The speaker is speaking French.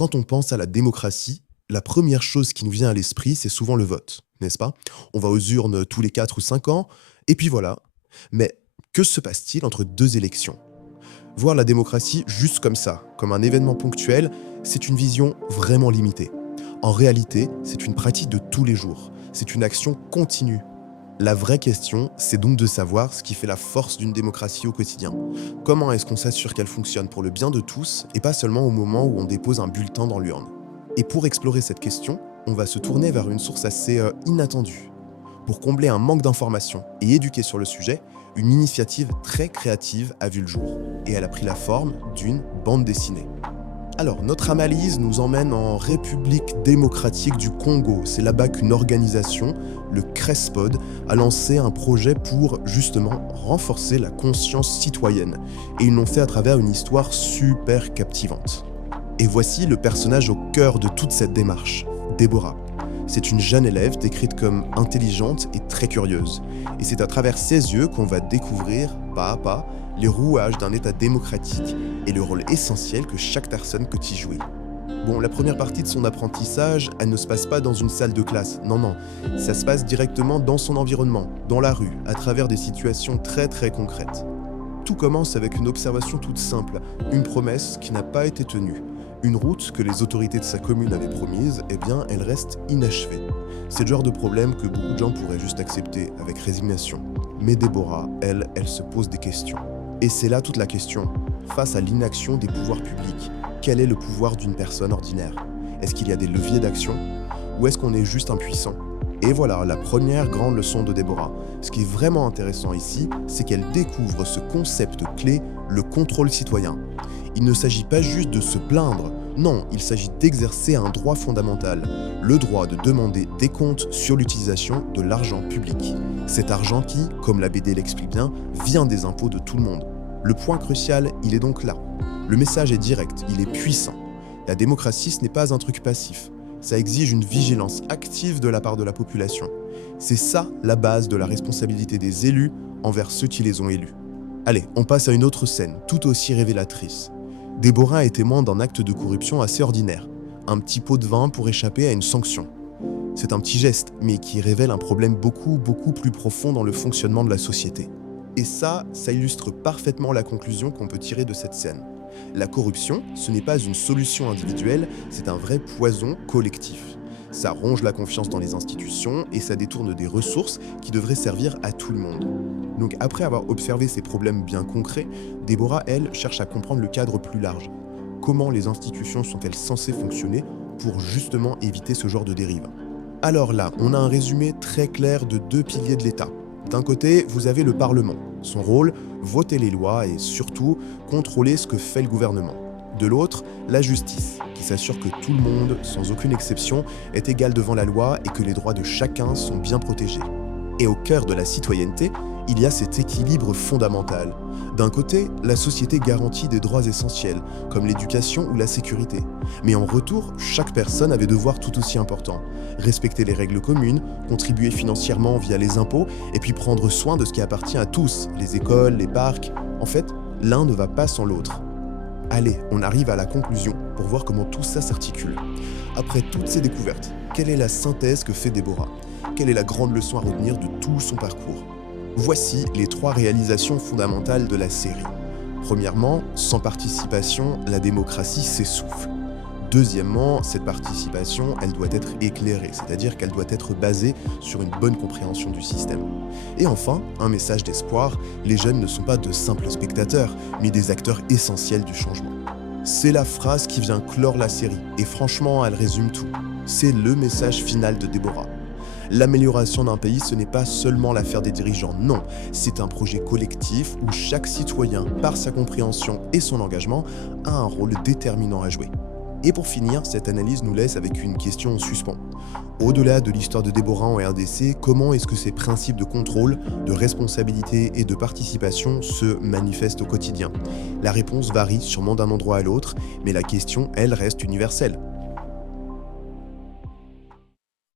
Quand on pense à la démocratie, la première chose qui nous vient à l'esprit, c'est souvent le vote, n'est-ce pas? On va aux urnes tous les 4 ou 5 ans, et puis voilà. Mais que se passe-t-il entre deux élections? Voir la démocratie juste comme ça, comme un événement ponctuel, c'est une vision vraiment limitée. En réalité, c'est une pratique de tous les jours. C'est une action continue. La vraie question, c'est donc de savoir ce qui fait la force d'une démocratie au quotidien. Comment est-ce qu'on s'assure qu'elle fonctionne pour le bien de tous et pas seulement au moment où on dépose un bulletin dans l'urne? Et pour explorer cette question, on va se tourner vers une source assez inattendue. Pour combler un manque d'informations et éduquer sur le sujet, une initiative très créative a vu le jour. Et elle a pris la forme d'une bande dessinée. Alors, notre analyse nous emmène en République démocratique du Congo. C'est là-bas qu'une organisation, le CRESPOD, a lancé un projet pour justement renforcer la conscience citoyenne. Et ils l'ont fait à travers une histoire super captivante. Et voici le personnage au cœur de toute cette démarche, Déborah. C'est une jeune élève décrite comme intelligente et très curieuse. Et c'est à travers ses yeux qu'on va découvrir, pas à pas, les rouages d'un État démocratique et le rôle essentiel que chaque personne peut y jouer. Bon, la première partie de son apprentissage, elle ne se passe pas dans une salle de classe, non, non. Ça se passe directement dans son environnement, dans la rue, à travers des situations très très concrètes. Tout commence avec une observation toute simple, une promesse qui n'a pas été tenue. Une route que les autorités de sa commune avaient promise, eh bien, elle reste inachevée. C'est le genre de problème que beaucoup de gens pourraient juste accepter avec résignation. Mais Déborah, elle se pose des questions. Et c'est là toute la question. Face à l'inaction des pouvoirs publics, quel est le pouvoir d'une personne ordinaire? Est-ce qu'il y a des leviers d'action? Ou est-ce qu'on est juste impuissant? Et voilà, la première grande leçon de Déborah. Ce qui est vraiment intéressant ici, c'est qu'elle découvre ce concept clé, le contrôle citoyen. Il ne s'agit pas juste de se plaindre, non, il s'agit d'exercer un droit fondamental, le droit de demander des comptes sur l'utilisation de l'argent public. Cet argent qui, comme la BD l'explique bien, vient des impôts de tout le monde. Le point crucial, il est donc là. Le message est direct, il est puissant. La démocratie, ce n'est pas un truc passif. Ça exige une vigilance active de la part de la population. C'est ça la base de la responsabilité des élus envers ceux qui les ont élus. Allez, on passe à une autre scène, tout aussi révélatrice. Déborah est témoin d'un acte de corruption assez ordinaire. Un petit pot de vin pour échapper à une sanction. C'est un petit geste, mais qui révèle un problème beaucoup plus profond dans le fonctionnement de la société. Et ça illustre parfaitement la conclusion qu'on peut tirer de cette scène. La corruption, ce n'est pas une solution individuelle, c'est un vrai poison collectif. Ça ronge la confiance dans les institutions et ça détourne des ressources qui devraient servir à tout le monde. Donc après avoir observé ces problèmes bien concrets, Déborah, elle, cherche à comprendre le cadre plus large. Comment les institutions sont-elles censées fonctionner pour justement éviter ce genre de dérive? Alors là, on a un résumé très clair de deux piliers de l'État. D'un côté, vous avez le Parlement. Son rôle, voter les lois et surtout contrôler ce que fait le gouvernement. De l'autre, la justice, qui s'assure que tout le monde, sans aucune exception, est égal devant la loi et que les droits de chacun sont bien protégés. Et au cœur de la citoyenneté, il y a cet équilibre fondamental. D'un côté, la société garantit des droits essentiels, comme l'éducation ou la sécurité. Mais en retour, chaque personne a des devoirs tout aussi importants. Respecter les règles communes, contribuer financièrement via les impôts, et puis prendre soin de ce qui appartient à tous, les écoles, les parcs. En fait, l'un ne va pas sans l'autre. Allez, on arrive à la conclusion pour voir comment tout ça s'articule. Après toutes ces découvertes, quelle est la synthèse que fait Déborah? Quelle est la grande leçon à retenir de tout son parcours? Voici les 3 réalisations fondamentales de la série. Premièrement, sans participation, la démocratie s'essouffle. Deuxièmement, cette participation, elle doit être éclairée, c'est-à-dire qu'elle doit être basée sur une bonne compréhension du système. Et enfin, un message d'espoir, les jeunes ne sont pas de simples spectateurs, mais des acteurs essentiels du changement. C'est la phrase qui vient clore la série, et franchement, elle résume tout. C'est le message final de Déborah. L'amélioration d'un pays, ce n'est pas seulement l'affaire des dirigeants, non. C'est un projet collectif où chaque citoyen, par sa compréhension et son engagement, a un rôle déterminant à jouer. Et pour finir, cette analyse nous laisse avec une question en suspens. Au-delà de l'histoire de Déborah en RDC, comment est-ce que ces principes de contrôle, de responsabilité et de participation se manifestent au quotidien? La réponse varie sûrement d'un endroit à l'autre, mais la question, elle, reste universelle.